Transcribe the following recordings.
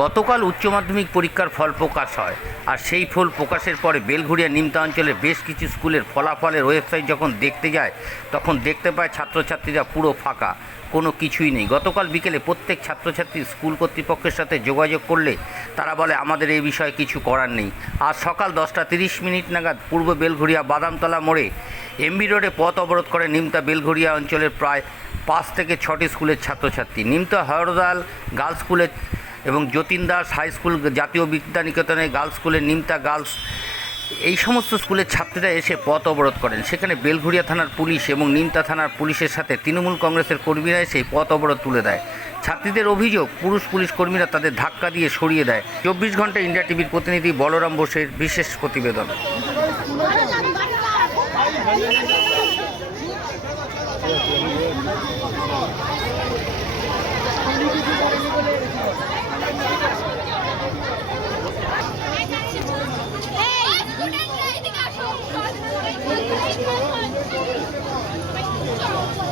গতকাল উচ্চ মাধ্যমিক পরীক্ষার ফল প্রকাশ হয়। আর সেই ফল প্রকাশের পরে বেলঘুরিয়া নিমতা অঞ্চলের বেশ কিছু স্কুলের ফলাফলের ওয়েবসাইট যখন দেখতে যায়, তখন দেখতে পায় ছাত্রছাত্রীরা পুরো ফাঁকা, কোনো কিছুই নেই। গতকাল বিকেলে প্রত্যেক ছাত্রছাত্রী স্কুল কর্তৃপক্ষের সাথে যোগাযোগ করলে তারা বলে, আমাদের এই বিষয়ে কিছু করার নেই। আজ সকাল দশটা তিরিশ মিনিট নাগাদ পূর্ব বেলঘুরিয়া বাদামতলা মোড়ে এমবি রোডে পথ অবরোধ করে নিমতা বেলঘুরিয়া অঞ্চলের প্রায় পাঁচ থেকে ছটি স্কুলের ছাত্রছাত্রী। নিমতা হরদাল গার্লস স্কুলের এবং যতীন দাস হাই স্কুল জাতীয় বিদ্যানিকেতনে গার্লস স্কুলের নিমতা গার্লস, এই সমস্ত স্কুলের ছাত্রীরা এসে পথ অবরোধ করেন। সেখানে বেলঘুরিয়া থানার পুলিশ এবং নিমতা থানার পুলিশের সাথে তৃণমূল কংগ্রেসের কর্মীরা এসে পথ অবরোধ তুলে দেয়। ছাত্রীদের অভিযোগ, পুরুষ পুলিশ কর্মীরা তাদের ধাক্কা দিয়ে সরিয়ে দেয়। চব্বিশ ঘণ্টা ইন্ডিয়া টিভির প্রতিনিধি বলরাম বোসের বিশেষ প্রতিবেদন।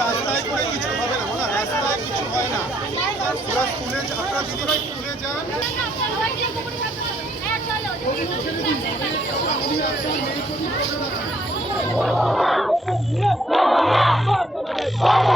রাস্তায় করে কিছু হবে না ওনার রাস্তায় কিছু হয় না। ওরা স্কুলে আপনারা যদি ভাই স্কুলে যান। Oh,